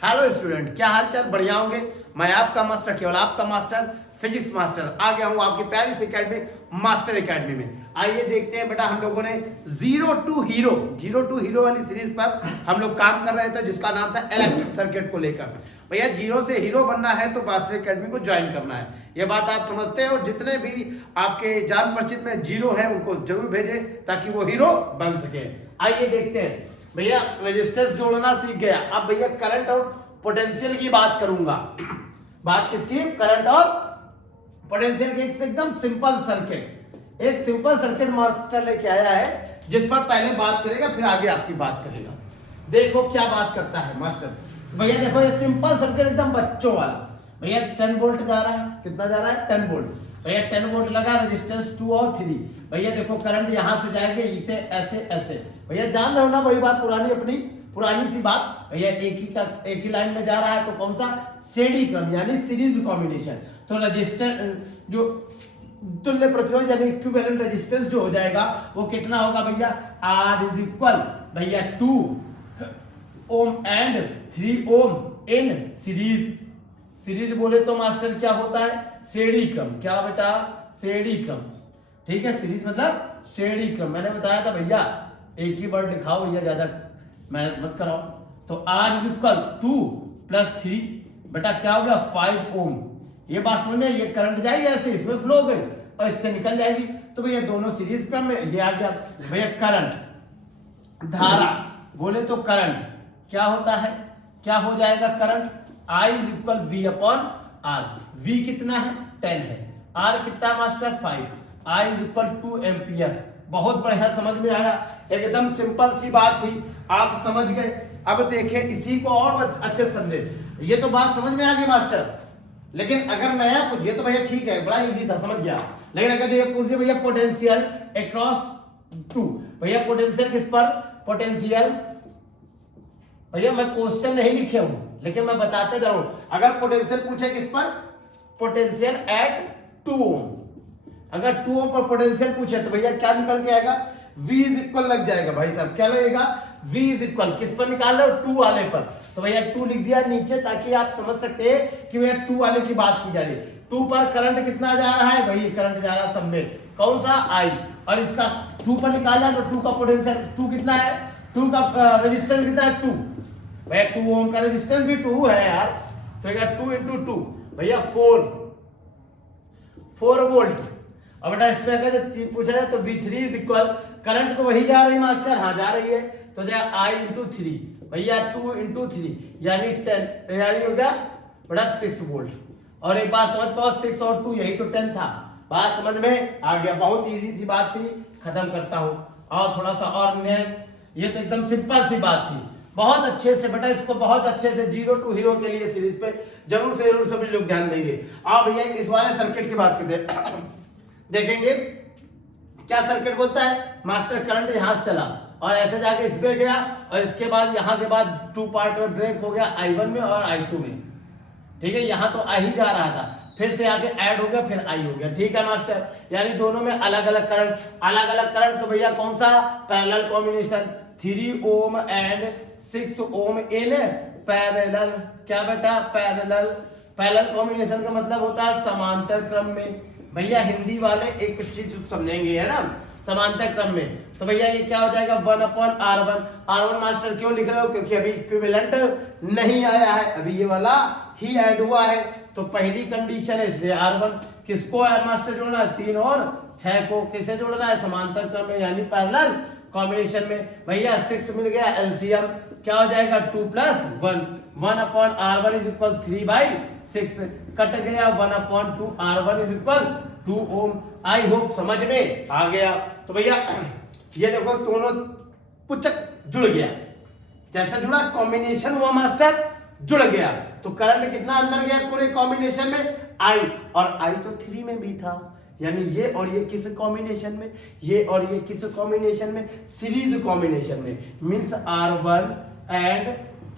Hello student, क्या हाल चाल? बढ़िया होंगे। मैं आपका मास्टर, केवल आपका मास्टर, फिजिक्स मास्टर आ गया हूं आपकी प्यारी सी एकेडमी मास्टर एकेडमी में। आइए देखते हैं बेटा, हम लोगों ने जीरो टू हीरो वाली सीरीज पर हम लोग काम कर रहे थे, जिसका नाम था इलेक्ट्रिक सर्किट को लेकर। भैया जीरो से हीरो बनना है तो मास्टर एकेडमी को ज्वाइन करना है, ये बात आप समझते हैं। और जितने भी आपके जान परिचित में जीरो है उनको जरूर भेजें ताकि वो हीरो बन सके। आइए देखते हैं भैया, रेजिस्टेंस जोड़ना सीख गया। अब भैया करंट और पोटेंशियल की बात करूंगा। बात किसकी? करंट और पोटेंशियल की। एकदम सिंपल सर्किट, एक सिंपल सर्किट मास्टर लेके आया है, जिस पर पहले बात करेगा फिर आगे आपकी बात करेगा। देखो क्या बात करता है मास्टर। भैया देखो, ये सिंपल सर्किट एकदम बच्चों वाला। भैया 10 वोल्ट जा रहा है, कितना जा रहा है? 10 वोल्ट। भैया 10 वोल्ट लगा, रेजिस्टेंस 2 और 3। भैया देखो करंट यहां से जाएंगे इसे ऐसे ऐसे। भैया जान रहे हो ना, वही बात पुरानी, अपनी पुरानी सी बात। भैया एक ही लाइन में जा रहा है तो कौन सा? श्रेणी क्रम यानी सीरीज कॉम्बिनेशन। तो रेजिस्टेंस जो तुल्य प्रतिरोध यानी इक्विवेलेंट रेजिस्टेंस जो हो जाएगा वो कितना होगा भैया? R इज इक्वल भैया 2 ohm and 3 ohm in series. Series बोले तो मास्टर क्या होता है? श्रेणी क्रम। क्या बेटा? श्रेणी क्रम। ठीक है, सीरीज मतलब श्रेणी क्रम। मैंने बताया था भैया, एक ही वर्ड लिखाओ भैया, ज्यादा मेहनत मत कराओ। तो R इज इक्वल 2 प्लस 3 बेटा क्या हो गया? 5 ओम। ये बात समझ में? ये करंट जाएगी ऐसे, इसमें फ्लो हो गई और इससे निकल जाएगी। तो भैया दोनों सीरीज क्रम में ये आ गया। भैया करंट, धारा बोले तो करंट क्या होता है? क्या हो जाएगा current? I is equal V upon R। V कितना है? 10 है। R कितना master? 5। I is equal 2 ampere. बहुत बढ़िया, समझ में आया। एकदम सिंपल सी बात थी, आप समझ गए। अब देखें, इसी को और अच्छे से समझे। ये तो बात समझ में आ गई मास्टर, लेकिन अगर नया पूछिए तो भैया ठीक है, बड़ा इजी था, समझ गया। लेकिन अगर ये पूछिए भैया पोटेंशियल अक्रॉस 2, भैया पोटेंशियल किस पर? पोटेंशियल भैया मैं क्वेश्चन नहीं लिखे हूं, लेकिन मैं बताते जा रहा हूं। अगर पोटेंशियल पूछे किस पर? पोटेंशियल एट 2 ओम। अगर 2 ओम पर पोटेंशियल पूछे तो भैया क्या निकल के आएगा? V इज इक्वल लग जाएगा भाई साहब। क्या लगेगा? V इज इक्वल किस पर निकाल रहे हो? 2 वाले पर। तो भैया 2 लिख दिया नीचे, ताकि आप समझ सकते हैं कि भैया 2 वाले की बात की जा रही है। 2 पर करंट कितना जा रहा है? भाई करंट जा रहा है सब में, कौन सा? I। और इसका 2 पर निकाला तो 2 का पोटेंशियल 2 कितना है? 2 का रेजिस्टेंस कितना है? 2। भैया 2 ओम का रेजिस्टेंस भी 2 है यार। तो 2 इंटू 2 भैया 4 वोल्ट। अब बेटा इसमें अगर पूछा जाए तो V3 इज इक्वल, करंट तो वही जा रही है मास्टर, हाँ जा रही है, तो I इंटू 3 भैया 2 इंटू 3 यानी 10, यानी हो गया बेटा 6 वोल्ट। और एक बात समझ पाओ, 6 और 2 यही तो 10 था। बात समझ में आ गया? बहुत इजी सी बात थी। खत्म करता हूं और थोड़ा सा और ये तो एकदम सिंपल सी बात थी। बहुत अच्छे से बेटा, इसको बहुत अच्छे से जीरो टू हीरो के लिए सीरीज पे जरूर से जरूर सभी लोग ध्यान देंगे। आप भैया इस वाले सर्किट की बात करते हैं, देखेंगे क्या सर्किट बोलता है मास्टर? करंट यहां से चला और ऐसे जाके इस पे गया, और इसके बाद यहां के बाद 2 पार्ट में ब्रेक हो गया, I1 में और I2 में। ठीक है, यहां तो I ही जा रहा था, फिर से आगे ऐड हो गया, फिर I हो गया। ठीक है मास्टर, यानी दोनों में अलग अलग करंट, अलग अलग करंट। तो भैया कौन सा? Parallel combination. 3 ohm and 6 ohm in parallel. क्या बेटा? पैरेलल। पैरेलल कॉम्बिनेशन का मतलब होता है समांतर क्रम में। भैया हिंदी वाले एक चीज समझेंगे, है ना, समांतर क्रम में। तो भैया ये क्या हो जाएगा? 1 अपॉन R1। R1 मास्टर क्यों लिख रहे हो? क्योंकि अभी इक्विवेलेंट नहीं आया है, अभी ये वाला ही ऐड हुआ है। तो पहली कंडीशन है, इसलिए R1 किसको है मास्टर जोड़ना है? 3 और 6 को। किसे जोड़ना है? समांतर क्रम में यानी पैरेलल कॉम्बिनेशन में। भैया 6 मिल गया एलसीएम, क्या हो जाएगा? 2 plus 1। 1 upon R1 is equal 3/6 cut गया। 1 upon 2 R1 is equal 2 ohm. I hope समझ में आ गया। तो भैया ये देखो दोनों पुचक जुड़ गया, जैसे जुड़ा कॉम्बिनेशन हुआ मास्टर, जुड़ गया। तो करंट कितना अंदर गया पूरे कॉम्बिनेशन में? I, और I तो 3 में भी था, यानी ये और ये किस कॉम्बिनेशन में? ये और ये किस कॉम्बिनेशन में? सीरीज कॉम्बिनेशन में। Means R1 and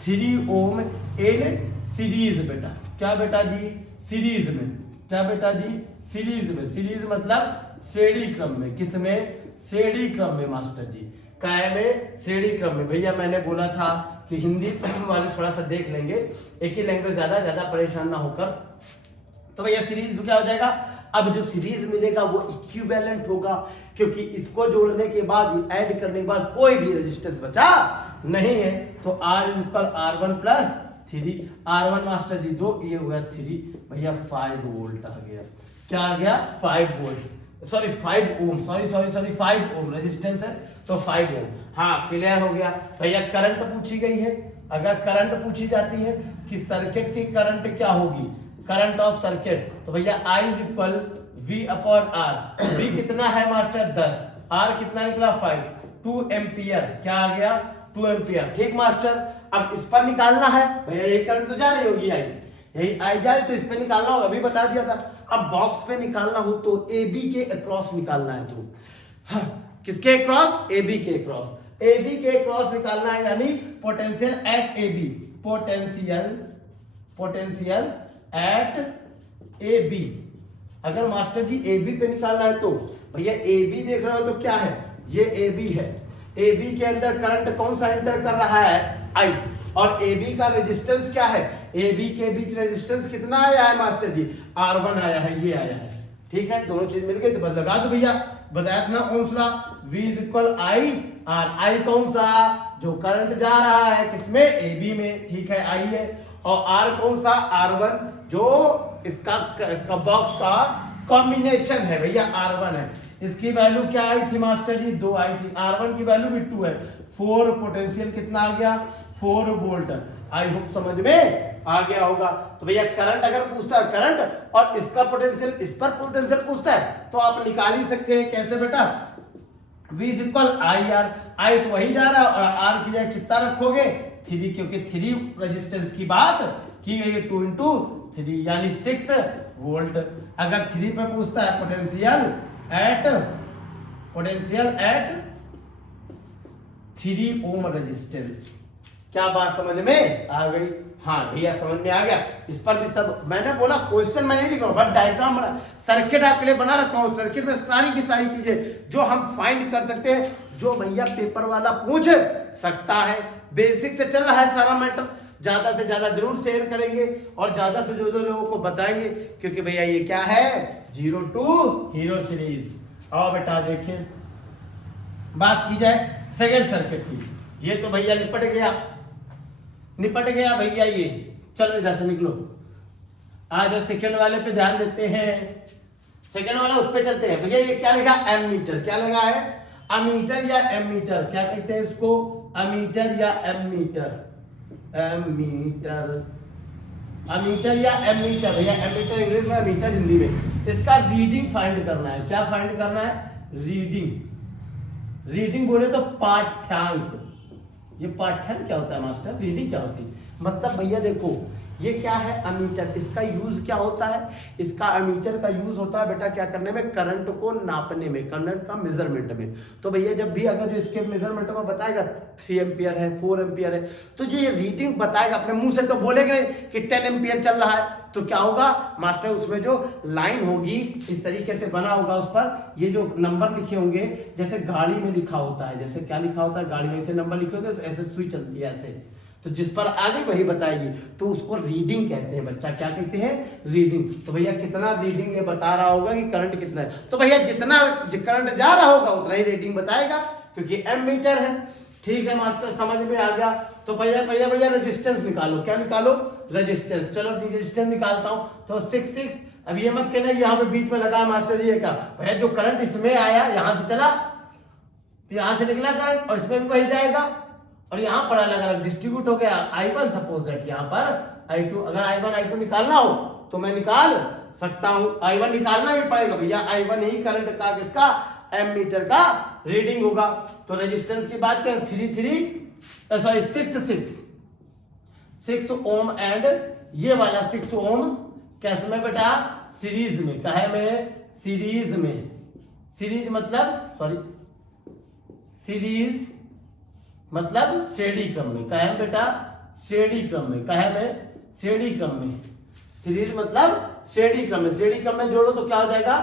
3 ohm in series. बेटा क्या बेटा जी? सीरीज में। क्या बेटा जी? सीरीज में। सीरीज मतलब श्रेणी क्रम में। किस में? श्रेणी क्रम में मास्टर जी। काय में श्रेणी क्रम में। भैया मैंने बोला था कि हिंदी वाले थोड़ा सा देख लेंगे, एक ही लैंग्वेज ज्यादा परेशान ना होकर। तो भैया सीरीज क्या हो जाएगा, अब जो सीरीज मिलेगा वो इक्विवेलेंट होगा, क्योंकि इसको जोड़ने के बाद ऐड करने के बाद कोई भी रेजिस्टेंस बचा नहीं है। तो R is equal R1 plus 3, R1 मास्टर जी 2, ये हो गया 3, भैया 5 वोल्ट आ गया। क्या आ गया, 5 वोल्ट, सॉरी 5 ओम, सॉरी 5 ओम रेजिस्टेंस है तो 5 ओम। हाँ क्लियर हो गया। भैया करंट पूछी गई है, अगर करंट पूछी जाती है कि सर्किट की करंट क्या होगी, करंट ऑफ सर्किट, तो भैया I is equal V upon R। V कितना है मास्टर 10, R कितना निकला 5, 2 एम्पियर, क्या आ गया 2 एम्पियर। ठीक मास्टर, अब इस पर निकालना है भैया, यही करंट तो जा रही होगी आई, यही आई जा रही, तो इस पे निकालना होगा, अभी बता दिया था। अब बॉक्स पे निकालना हो तो AB के अक्रॉस निकालना है, तो हाँ, किसके अक्रॉस, AB के अक्रॉस, AB के अक्रॉस निकालना है, यानी potential at AB, potential at AB। अगर मास्टर जी AB पे निकालना है तो भैया AB देख रहे हो तो क्या है, ये AB है, AB के अंदर करंट कौन सा एंटर कर रहा है, I, और AB का रेजिस्टेंस क्या है, AB के बीच रेजिस्टेंस कितना आया है मास्टर जी, R1 आया है, ये आया है। ठीक है, दोनों चीज मिल गई तो बस लगा दो भैया, बताया था ना Ohm's law, V is equal I R, I कौन सा, जो करंट जा रहा है किसमें, AB में, ठीक है I है, और R कौन सा, R1, जो इसका बॉक्स का कॉम्बिनेशन है भैया, R1 है। इसकी वैल्यू क्या आई थी मास्टर जी, 2 आई थी, R1 की वैल्यू भी 2 है, 4 पोटेंशियल कितना आ गया 4 वोल्ट। आई होप समझ में आ गया होगा। तो भैया करंट अगर पूछता है, करंट और इसका पोटेंशियल, इस पर पोटेंशियल पूछता है, तो आप निकाल ही सकते हैं। कैसे बेटा, V is equal I R, I तो वही जा रहा है और R की जगह कितना रखोगे 3, क्योंकि 3 रेजिस्टेंस की बात की गई है, 2 इंटू 3 यानी 6 वोल्ट। अगर 3 पे पूछता है पोटेंशियल एट 3 ओम रेजिस्टेंस, क्या बात समझ में आ गई, हाँ भैया समझ में आ गया। इस पर भी सब मैंने बोला, क्वेश्चन मैं नहीं लिख रहा हूं, बट डायग्राम बना, सर्किट आपके लिए बना रखा हूं, सर्किट में सारी की सारी चीजें जो हम फाइंड कर सकते हैं, जो भैया पेपर वाला पूछ सकता है। बेसिक से चल रहा है सारा मैटर, ज्यादा से ज्यादा जरूर शेयर करेंगे और ज्यादा से ज्यादा लोगों को बताएंगे, क्योंकि भैया ये क्या है, 0 टू हीरो सीरीज। आओ बेटा देखिए, बात की जाए सेकंड सर्किट की, ये तो भैया निपट गया भैया ये। चलो इधर से निकलो, आज सेकंड वाले पे ध्यान देते हैं, सेकंड वाला उस पे चलते हैं। भैया ये क्या लिखा, एमीटर, क्या लगा है, अमीटर या एमीटर, क्या कहते हैं इसको, अमीटर या एमीटर, अमीटर या एमीटर। भैया एमीटर इंग्लिश में, अमीटर हिंदी में। इसका रीडिंग फाइंड करना है, क्या फाइंड करना है, रीडिंग बोले तो पाठ्यांक। ये पाठ्यांक क्या होता है मास्टर, रीडिंग क्या होती है, मतलब भैया देखो ये क्या है, अमीटर, इसका यूज क्या होता है, इसका अमीटर का यूज होता है बेटा क्या करने में, करंट को नापने में, करंट का मेजरमेंट में। तो भैया जब भी अगर जो इसके मेजरमेंट में बताएगा 3 एम्पियर है, 4 एम्पियर है, तो जो ये रीडिंग बताएगा, अपने मुंह से तो बोलेगा नहीं कि 10 एम्पियर चल रहा है, तो क्या होगा मास्टर, उसमें जो लाइन होगी इस तरीके से बना होगा, उस पर ये जो नंबर लिखे होंगे, जैसे गाड़ी में लिखा होता है, जैसे क्या लिखा होता है गाड़ी में, ऐसे नंबर लिखे होते, तो ऐसे सुई चलती है ऐसे, तो जिस पर आगे वही बताएगी, तो उसको रीडिंग कहते हैं बच्चा, क्या कहते हैं, रीडिंग। तो भैया कितना रीडिंग ये बता रहा होगा कि करंट कितना है, तो भैया जितना करंट जा रहा होगा उतना ही रीडिंग बताएगा, क्योंकि एमीटर है। ठीक है मास्टर, समझ में आ गया। तो भैया रेजिस्टेंस निकालो, क्या निकालो, रेजिस्टेंस। चलो रेजिस्टेंस निकालता हूं, तो 6 अब ये मत कहना यहाँ पे बीच में लगा मास्टर जी का, भैया जो करंट इसमें आया यहां से चला, यहां से निकला करंट और इसमें भी वही जाएगा, और यहाँ पर अलग अलग डिस्ट्रीब्यूट हो गया। I1 सपोज दैट यहाँ पर I2, अगर I1 I2 निकालना हो तो मैं निकाल सकता हूं, I1 निकालना भी पड़ेगा भैया, I1 ही करंट का किसका, एमीटर का रीडिंग होगा। तो रेजिस्टेंस की बात करें 6 ओम एंड ये वाला 6 ओम कैसे में बेटा, सीरीज में, कहे में, सीरीज में, सीरीज मतलब सॉरी सीरीज मतलब श्रेणी क्रम में, कहे बेटा श्रेणी क्रम में, कहे में श्रेणी क्रम में, सीरीज मतलब श्रेणी क्रम में, श्रेणी क्रम में जोड़ो तो क्या हो जाएगा,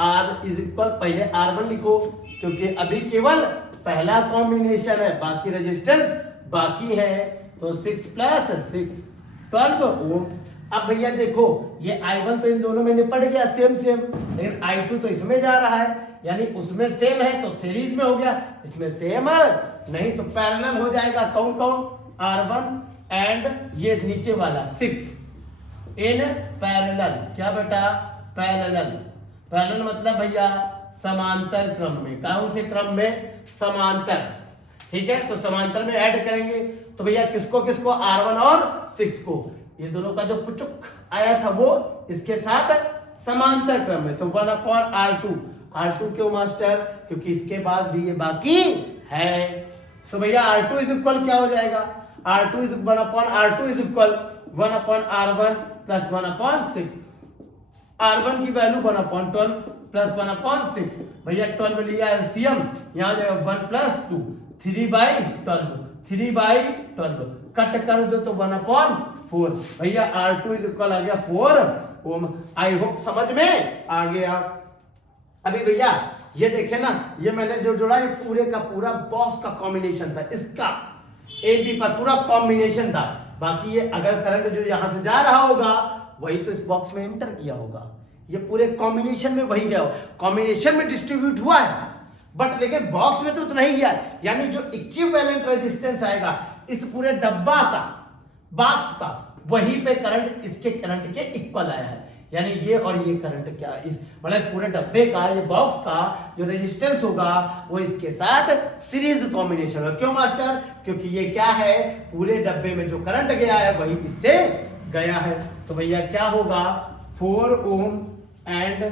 R इज इक्वल, पहले R1 लिखो क्योंकि अभी केवल पहला कॉम्बिनेशन है, बाकी रेजिस्टेंस बाकी है। तो 6 प्लस 6 12 ओम। अब भैया देखो ये I1 तो इन दोनों में निपट गया सेम सेम, लेकिन I2 तो इसमें जा रहा है, यानी उसमें सेम है तो सीरीज में हो गया, इसमें सेम नहीं तो पैरेलल हो जाएगा। कौन कौन? R1 एंड ये नीचे वाला 6 इन पैरेलल। क्या बेटा? पैरेलल। पैरेलल मतलब भैया समांतर क्रम में। कौन से क्रम में? समांतर। ठीक है, तो समांतर में ऐड करेंगे तो भैया किसको किसको? R1 और 6 को। ये दोनों का जो पुचुक आया था वो इसके साथ समांतर क्रम में, तो 1/R2। R2 क्यों मास्टर? क्योंकि इसके बाद भी ये बाकी है। तो भैया R2 इज इक्वल क्या हो जाएगा? R2 is 1/R2 is equal 1/R1 plus 1/6। R1 की वैल्यू 1/12 प्लस 1/6। भैया 12 लिया एलसीएम, यहां जाएगा 1 प्लस 2 3/12 3/12 कट कर दो तो 1/4। भैया R2 इज इक्वल आ गया 4 ओम। आई होप समझ में आ गया। अभी भैया ये देखे ना, ये मैंने जो जोड़ा ये पूरे का पूरा बॉक्स का कॉम्बिनेशन था, इसका एक भी पर पूरा कॉम्बिनेशन था। बाकी ये अगर करंट जो यहां से जा रहा होगा वही तो इस बॉक्स में एंटर किया होगा, ये पूरे कॉम्बिनेशन में वही गया, कॉम्बिनेशन में डिस्ट्रीब्यूट हुआ है, बट लेकिन बॉक्स में तो उतना ही गया। यानी जो इक्विवेलेंट रेजिस्टेंस आएगा इस पूरे डब्बा का, बॉक्स का, वहीं पे करंट इसके करंट के इक्वल आया है। यानी ये और ये करंट क्या इस मतलब पूरे डब्बे का, ये बॉक्स का जो रेजिस्टेंस होगा वो इसके साथ सीरीज कॉम्बिनेशन होगा। क्यों मास्टर? क्योंकि ये क्या है, पूरे डब्बे में जो करंट गया है वही इससे गया है। तो भैया क्या होगा? 4 ओम एंड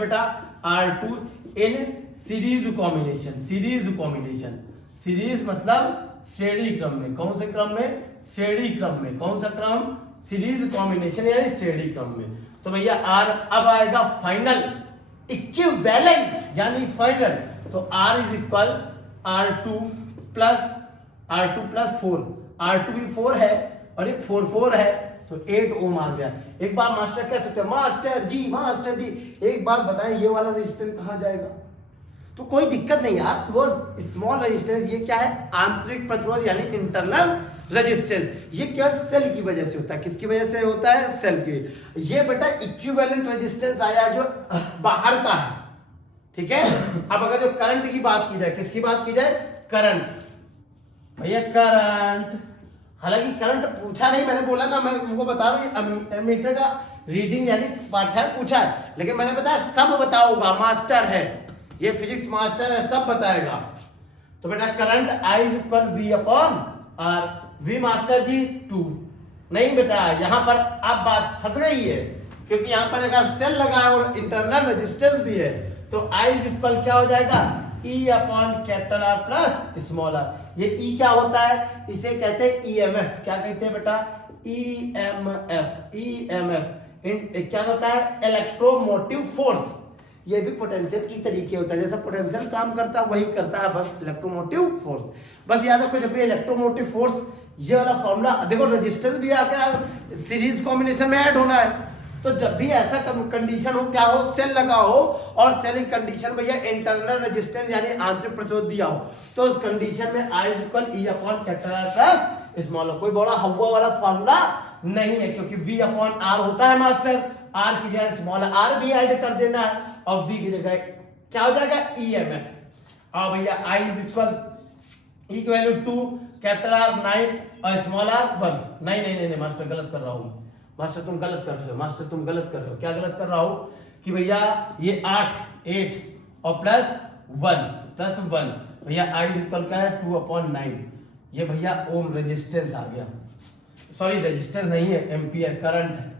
बेटा R2 in series combination. Series combination, series मतलब श्रेणी क्रम में। कौन से क्रम में? श्रेणी क्रम में। कौन सा क्रम? सीरीज कॉम्बिनेशन यानी श्रेणी क्रम में। तो भैया R अब आएगा फाइनल इक्विवेलेंट यानी फाइनल। तो R is equal R2 plus 4। R2 भी 4 है और ये 4 है तो 8 ओम आ गया। एक बार मास्टर कह सकते हैं मास्टर जी एक बात बताएं, ये वाला रेजिस्टेंस कहां जाएगा? तो कोई दिक्कत नहीं यार, वो स्मॉल रेजिस्टेंस, ये क्या है? आंतरिक प्रतिरोध यानी इंटरनल रेजिस्टेंस। ये क्या सेल की वजह से होता है? किसकी वजह से होता है? सेल की। ये बेटा इक्विवेलेंट रेजिस्टेंस आया जो बाहर का है, ठीक है। अब अगर जो करंट की बात की जाए, किसकी बात की जाए? करंट। भैया करंट, हालांकि करंट पूछा नहीं, मैंने बोला ना, मैं तुमको बता रहा हूँ एमीटर का रीडिंग यानी पाठ्यक्रम पूछा है, लेकिन मैंने बताया सब बताऊंगा, मास्टर है ये, फिजिक्स मास्टर है, सब बताएगा। तो बेटा current I is equal V/R। V मास्टर जी 2 नहीं बेटा, यहां पर आप बात फंस गई है, क्योंकि यहां पर अगर सेल लगा है और इंटरनल रेजिस्टेंस भी है तो I इज इक्वल क्या हो जाएगा? E/R plus small r। ये E क्या होता है? इसे कहते हैं EMF। क्या कहते हैं बेटा? EMF क्या होता है? Electromotive force. ये भी पोटेंशियल की तरीके होता है, जैसा पोटेंशियल काम करता है वही करता है, बस इलेक्ट्रोमोटिव फोर्स। बस याद रखो जब भी इलेक्ट्रोमोटिव फोर्स, ये वाला फॉर्मूला देखो, रेजिस्टेंस भी आकर सीरीज कॉम्बिनेशन में ऐड होना है, तो जब भी ऐसा कंडीशन हो, क्या हो? सेल लगा हो और सेल कंडीशन भैया इंटरनल रेजिस्टेंस यानी आंतरिक प्रतिरोध दिया हो, तो उस कंडीशन में I is equal E/R plus small r। कोई बड़ा हवा वाला फॉर्मूला नहीं है, क्योंकि V/R होता है मास्टर, R की जगह स्मॉल r भी ऐड कर देना है और V की जगह क्या हो जाएगा? EMF। और भैया I इज इक्वल E की वैल्यू 2, कैपिटल R 9 और स्मॉल r 1। नहीं मास्टर गलत कर रहा हूं, मास्टर तुम गलत कर रहे हो, मास्टर तुम गलत कर रहे हो। क्या गलत कर रहा हूं? कि भैया ये 8 और प्लस 1 भैया I इज इक्वल क्या है? 2/9। ये भैया ओम रेजिस्टेंस आ गया, सॉरी रेजिस्टेंस नहीं है, एम्पियर करंट है।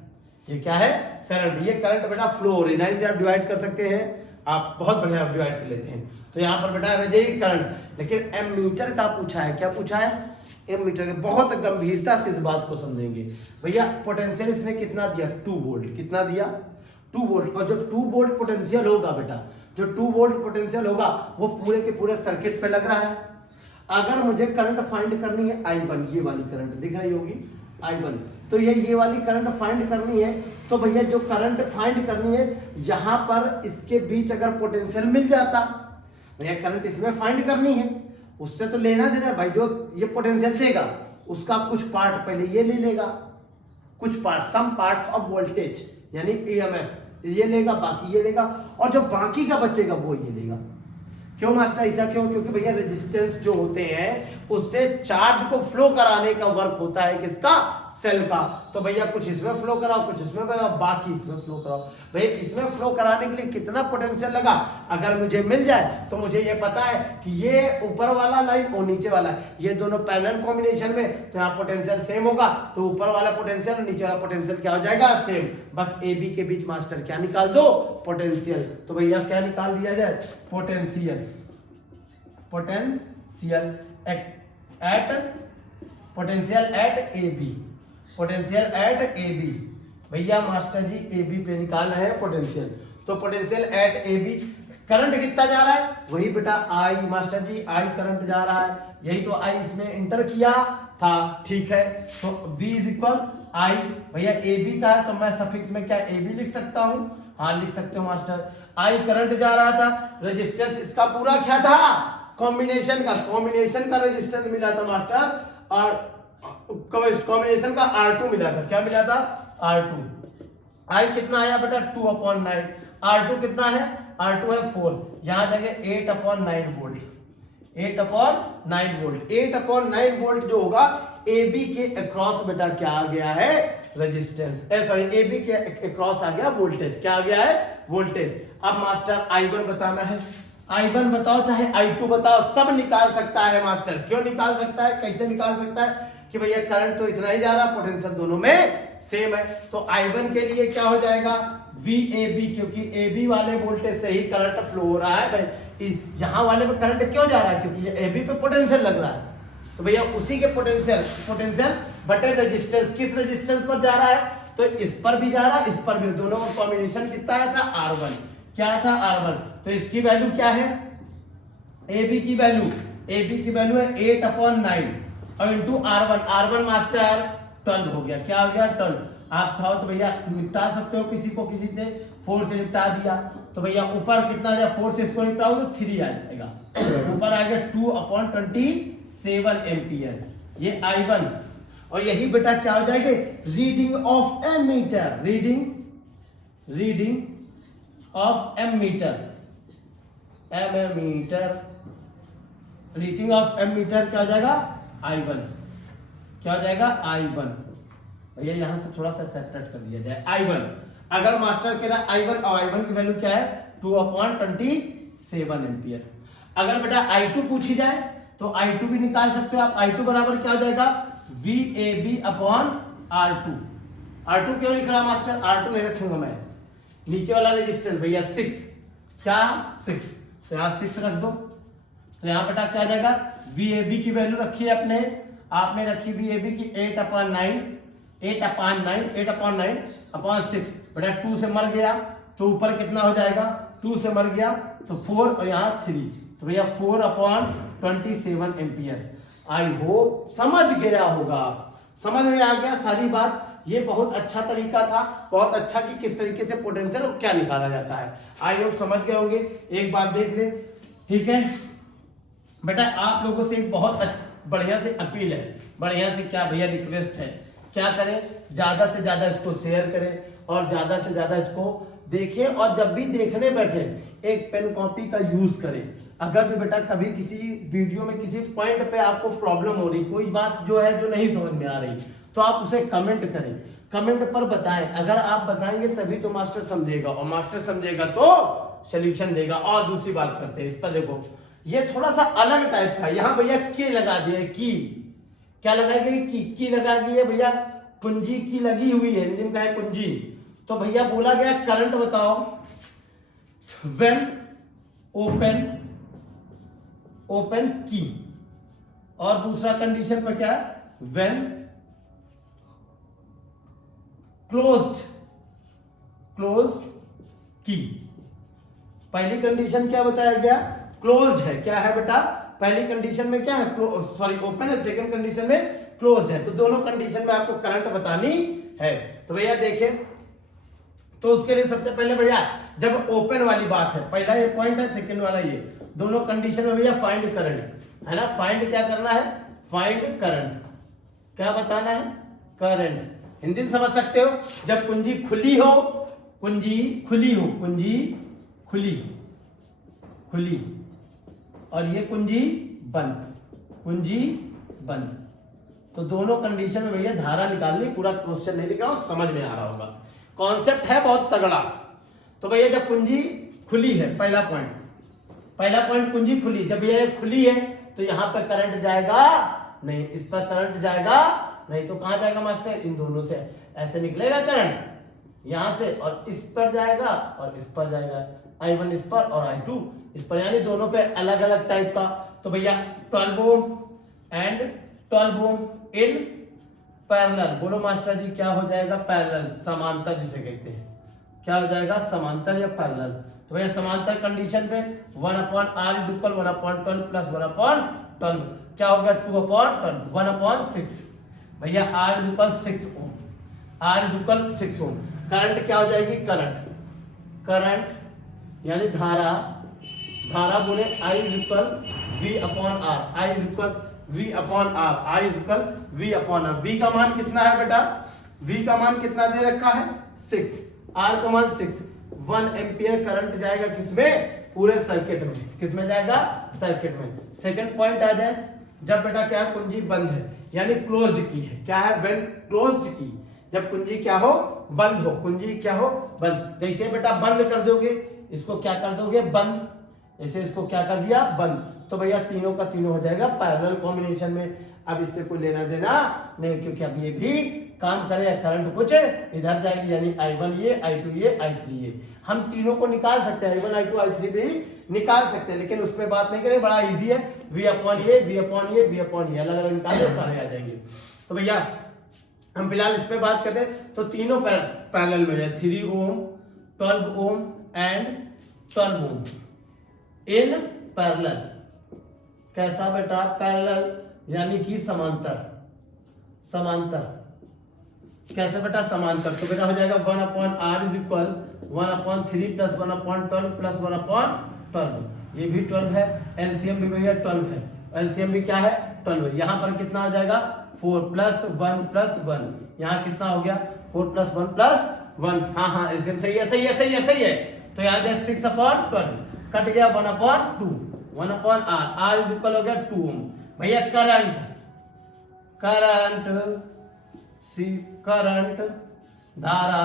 ये क्या है? करंट। ये करंट बेटा फ्लो हो रही है, 9 से आप डिवाइड कर सकते हैं, आप बहुत बढ़िया डिवाइड कर लेते हैं। तो यहाँ पर बेटा रह जाएगी करंट, लेकिन एमीटर का पूछा है। क्या पूछा है? एमीटर के। बहुत गंभीरता से इस बात को समझेंगे। भैया पोटेंशियल इसने कितना दिया? 2 वोल्ट। कितना दिया? 2 वोल्ट। और जो 2 वोल्ट पोटेंशियल होगा बेटा, जो 2 वोल्ट पोटेंशियल होगा वो पूरे के पूरे सर्किट पे लग रहा है। अगर मुझे करंट फाइंड करनी है I1, ये वाली करंट दिख रही होगी I1, तो ये वाली करंट फाइंड करनी है, तो भैया जो करंट फाइंड करनी है, यहां पर इसके बीच अगर पोटेंशियल मिल जाता भैया करंट इसमें फाइंड करनी है, उससे तो लेना देना भाई, जो ये पोटेंशियल देगा उसका कुछ पार्ट पहले ये ले लेगा, कुछ part, some parts of voltage यानी ईएमएफ ये लेगा, बाकी ये लेगा, और जो बाकी का बचेगा वो ये लेगा। क्यों मास्टर ऐसा क्यों? क्योंकि भैया रेजिस्टेंस जो होते हैं उससे चार्ज को फ्लो कराने का वर्क होता है किसका? सेल का। तो भैया कुछ इसमें फ्लो कराओ, कुछ इसमें कराओ, बाकी इसमें फ्लो कराओ। भैया इसमें फ्लो कराने के लिए कितना पोटेंशियल लगा अगर मुझे मिल जाए तो मुझे ये पता है कि ये ऊपर वाला लाइन और नीचे वाला ये दोनों पैरेलल कॉम्बिनेशन में, तो यहाँ पोटेंशियल सेम होगा, तो ऊपर वाला पोटेंशियल और नीचे वाला पोटेंशियल क्या हो जाएगा? सेम। बस ए बी के बीच मास्टर क्या निकाल दो? पोटेंशियल। तो भैया क्या निकाल दिया जाए? Potential. Potential at potential at A B, potential at A B. भैया मास्टर जी ए बी पे निकालना है पोटेंशियल, तो potential at A B. Current कितना जा रहा है? वही बेटा आई, मास्टर जी आई करंट जा रहा है, यही तो आई इसमें इंटर किया था, ठीक है। तो V इज इक्वल आई, भैया ए बी का है तो मैं सफिक्स में क्या ए बी लिख सकता हूं? हाँ लिख सकते हो मास्टर। आई करंट जा रहा था, रेजिस्टेंस इसका पूरा क्या था? कॉम्बिनेशन का रेजिस्टेंस मिला था मास्टर, और कॉम्बिनेशन का R2 मिला था। क्या मिला था? R2। आई कितना आया बेटा? 2/9। R2 कितना है? R2 है 4, यहां जाएंगे 8/9 वोल्ट। 8/9 वोल्ट। 8/9 वोल्ट जो होगा ए बी के अक्रॉस बेटा क्या आ गया है? रेजिस्टेंस, सॉरी ए बी के अक्रॉस आ गया वोल्टेज। क्या आ गया है? वोल्टेज। अब मास्टर I1 बताना है। I1 बताओ चाहे I2 बताओ, सब निकाल सकता है मास्टर। क्यों निकाल सकता है? कैसे निकाल सकता है? कि भैया करंट तो इतना ही जा रहा, पोटेंशियल दोनों में सेम है। तो I1 के लिए क्या हो जाएगा? VAB, क्योंकि AB वाले वोल्टेज से ही करंट फ्लो हो रहा है भाई। यहां वाले में करंट क्यों जा रहा है? क्योंकि ये AB पे पोटेंशियल लग रहा है, तो भैया उसी के पोटेंशियल बटे रेजिस्टेंस। किस रेजिस्टेंस पर जा रहा है? तो इस पर भी जा रहा है, इस पर भी। दोनों का कॉम्बिनेशन कितना आया था? R1। क्या था? R1। तो इसकी वैल्यू क्या है? AB की वैल्यू है 8/9 और इंटू R1। R1 मास्टर 12 हो गया। क्या हो गया? 12। आप चाहो तो भैया निपटा सकते हो किसी को किसी से, 4 से निपटा दिया तो भैया ऊपर कितना आ जाए? 4 से इसको निपटाओ तो 3 आ जाएगा, ऊपर आएगा 2/27 एम्पियर। ये I1। और यही बेटा क्या हो जाएगा? Reading of ammeter, reading of ammeter, reading of ammeter क्या हो जाएगा? I1। क्या हो जाएगा? I1। भैया यहां से थोड़ा सा सेपरेट कर दिया जाए। I1 अगर मास्टर कह रहा I1, और I1 की वैल्यू क्या है? 2/27 एम्पियर। अगर बेटा I2 पूछी जाए तो I2 भी निकाल सकते हो आप। I2 बराबर क्या हो जाएगा? VAB/R2। R2 क्यों लिख रहा मास्टर? R2 नहीं रखूंगा मैं, नीचे वाला रेजिस्टेंस भैया 6। क्या? 6। तो यहाँ 6 रख दो, तो यहाँ बेटा क्या आ जाएगा? VAB की वैल्यू रखी है आपने रखी VAB की 8/9 अपॉन 6। बेटा 2 से मर गया तो ऊपर कितना हो जाएगा? 2 से मर गया तो 4 और यहाँ 3, तो भैया 4/27 एम्पियर। आई होप समझ गया होगा आप, समझ में आ गया सारी बात। ये बहुत अच्छा तरीका था, बहुत अच्छा कि किस तरीके से पोटेंशियल और क्या निकाला जाता है। आई होप समझ गए होंगे। एक बार देख ले, ठीक है बेटा। आप लोगों से एक बहुत बढ़िया से अपील है, बढ़िया से क्या भैया रिक्वेस्ट है, क्या करें? ज्यादा से ज्यादा इसको शेयर करें और ज्यादा से ज्यादा इसको देखें, और जब भी देखने बैठे एक पेन कॉपी का यूज करें। अगर जो बेटा कभी किसी वीडियो में किसी पॉइंट पे आपको प्रॉब्लम हो रही, कोई बात जो है जो नहीं समझ में आ रही, तो आप उसे कमेंट करें, कमेंट पर बताएं। अगर आप बताएंगे तभी तो मास्टर समझेगा, और मास्टर समझेगा तो सॉल्यूशन देगा। और दूसरी बात करते हैं, इस पर देखो ये थोड़ा सा अलग टाइप का, यहाँ भैया की लगा दिया, की क्या लगाई गई? की लगा दी है भैया, कुंजी की लगी हुई है, हिंदी में कहा है कुंजी। तो भैया बोला गया करंट बताओ व्हेन ओपन की, और दूसरा कंडीशन पर क्या है? व्हेन क्लोज्ड की। पहली कंडीशन क्या बताया गया? क्लोज्ड है। क्या है बेटा? पहली कंडीशन में क्या है? सॉरी ओपन है, सेकंड कंडीशन में क्लोज्ड है। तो दोनों कंडीशन में आपको करंट बतानी है। तो भैया देखिए, तो उसके लिए सबसे पहले भैया जब ओपन वाली बात है, पहला ये पॉइंट है, सेकंड वाला ये, दोनों कंडीशन में भैया फाइंड करंट है ना, फाइंड क्या करना है, फाइंड करंट, क्या बताना है, करंट। हिंदी में समझ सकते हो, जब कुंजी खुली हो, कुंजी खुली हो, कुंजी खुली खुली और ये कुंजी बंद, कुंजी बंद, तो दोनों कंडीशन में भैया धारा निकालनी। पूरा क्वेश्चन नहीं लिख रहा हूं, समझ में आ रहा होगा, कॉन्सेप्ट है बहुत तगड़ा। तो भैया जब कुंजी खुली है, पहला पॉइंट कुंजी खुली, जब ये खुली है तो यहां पर करंट जाएगा नहीं, इस पर करंट जाएगा नहीं, तो कहां जाएगा मास्टर, इन दोनों से ऐसे निकलेगा करंट, यहां से, और इस पर जाएगा और इस पर जाएगा, I1 इस पर और I2 इस पर, यानी दोनों पे अलग अलग टाइप का। तो भैया 12 ohm and 12 ohm in parallel, बोलो मास्टर जी क्या हो जाएगा, पैरेलल, समांतर जिसे कहते हैं, क्या हो जाएगा, समांतर या पैरेलल। तो भैया समांतर कंडीशन पे 1/r इज इक्वल 1/12 प्लस 1/12, क्या हो गया 2/12, 1/6, भैया r is equal 6 ohm, r is equal 6 ohm. Current क्या हो जाएगी, करंट यानी धारा बोले I is equal V/R, I is equal V/R, I is equal V/R। V का मान कितना है बेटा, V का मान कितना दे रखा है 6, R का मान 6, 1 एम्पियर करंट जाएगा किसमें, पूरे सर्किट में, किसमें जाएगा, सर्किट में। सेकंड पॉइंट आ जाए, जब बेटा क्या है, कुंजी बंद है यानी क्लोज्ड की है, क्या है, व्हेन क्लोज्ड की, जब कुंजी क्या हो, बंद हो, कुंजी क्या हो, बंद। जैसे बेटा बंद कर दोगे, इसको क्या कर दोगे, बंद, जैसे इसको क्या कर दिया, बंद, तो भैया तीनों का तीनों हो जाएगा पैरेलल कॉम्बिनेशन में। अब इससे कोई लेना देना नहीं, क्योंकि अब ये भी काम करेगा, करंट कुछ इधर जाएगी, यानी I1 ये, I2 ये, I3 ये, हम तीनों को निकाल सकते हैं, I1 I2 I3 भी निकाल सकते हैं, लेकिन उस पर बात नहीं करें, बड़ा इजी है, V/A V/A अलग अलग निकाल सारे आ जाएंगे। तो भैया हम फिलहाल इस पे बात करते हैं, तो तीनों पैरेलल में है, 3 ओम 12 ohm and 12 ohm in parallel, कैसा बेटा, पैरेलल यानी कि समांतर, कैसे बेटा, समांतर। तो बेटा हो जाएगा 1/r is equal 1/3 plus 1/12 plus 1/12, ये भी 12 है, एलसीएम भी भैया 12 है, एलसीएम भी क्या है, 12 है। यहाँ पर कितना हो जाएगा, 4 प्लस 1 प्लस 1, यहाँ कितना हो गया, 4 प्लस 1 प्लस 1, हाँ एलसीएम सही है। तो यहाँ गया 6/12, कट गया 1/2, 1/r, r इज इक्वल हो गया 2 ओम। भैया करंट धारा,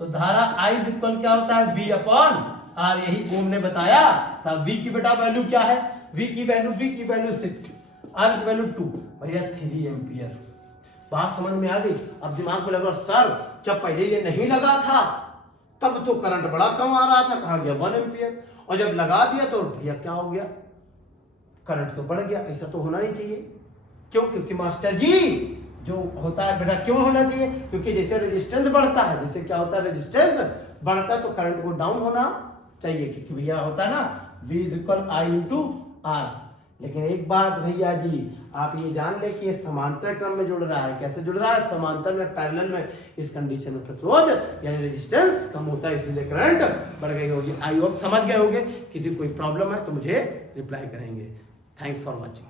तो धारा I इज इक्वल क्या होता है, V/R, यही ओम ने बताया था। V की बेटा वैल्यू क्या है, V की वैल्यू 6, R की वैल्यू 2, भैया 3 एम्पियर। बात समझ में आ गई। अब दिमाग में लगा, सर जब पहले ये नहीं लगा था तब तो करंट बड़ा कम आ रहा था, कहाँ गया 1 एम्पियर, और जब लगा दिया तो भैया क्या हो गया, करंट तो बढ़ गया। ऐसा तो होना नहीं चाहिए, क्यों, क्योंकि मास्टर जी जो होता है बेटा, क्यों होना चाहिए, क्योंकि जैसे रेजिस्टेंस बढ़ता है, जैसे क्या होता है, रेजिस्टेंस बढ़ता है तो करंट को डाउन होना चाहिए, क्योंकि भैया होता है ना V is equal I into R। लेकिन एक बात भैया जी, आप ये जान ले कि ये समांतर क्रम में जुड़ रहा है। कैसे जुड़ रहा है, समांतर में, पैरेलल में, इस कंडीशन में प्रतिरोध यानी रेजिस्टेंस कम होता है, इसलिए करंट बढ़ गई होगी। आई होप समझ गए होंगे। किसी कोई प्रॉब्लम है तो मुझे रिप्लाई करेंगे। Thanks for watching.